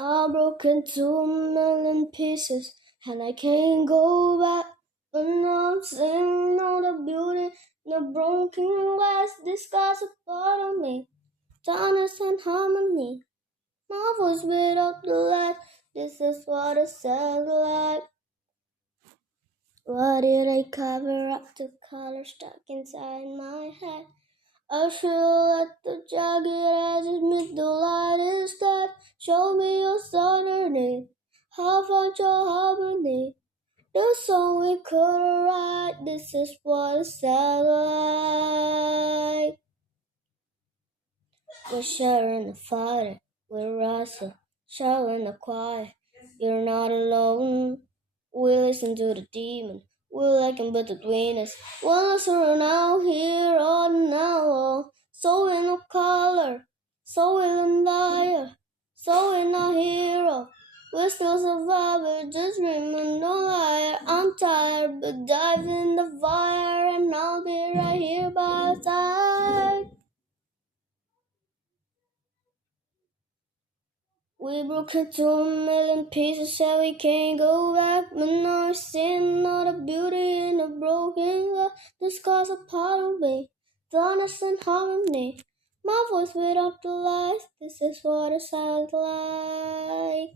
I broke into a million pieces and I can't go back. But now I'm seeing all the beauty in the broken glass. Disguise a part of me, darkness and harmony. My voice without the light. This is what it sounds like. Why did I cover up the color stuck inside my head? I feel like the jagged edges meet the lightest step. Show me your Saturday. How find your harmony. The song we could write. This is what it sounds like. We're sharing a fire. We're rising, sharing a choir. You're not alone. We listen to the demon. We like him between us. One listener now here or now. So in no color, so in liar, so in a hero. We're still survivors, just dreaming no liar. I'm tired, but dive in the fire, and I'll be right here by your side. We broke into a million pieces and we can't go back. But now we're seeing all the beauty in the broken glass. The scars are part of me, darkness and harmony. My voice without the lies, this is what it sounds like.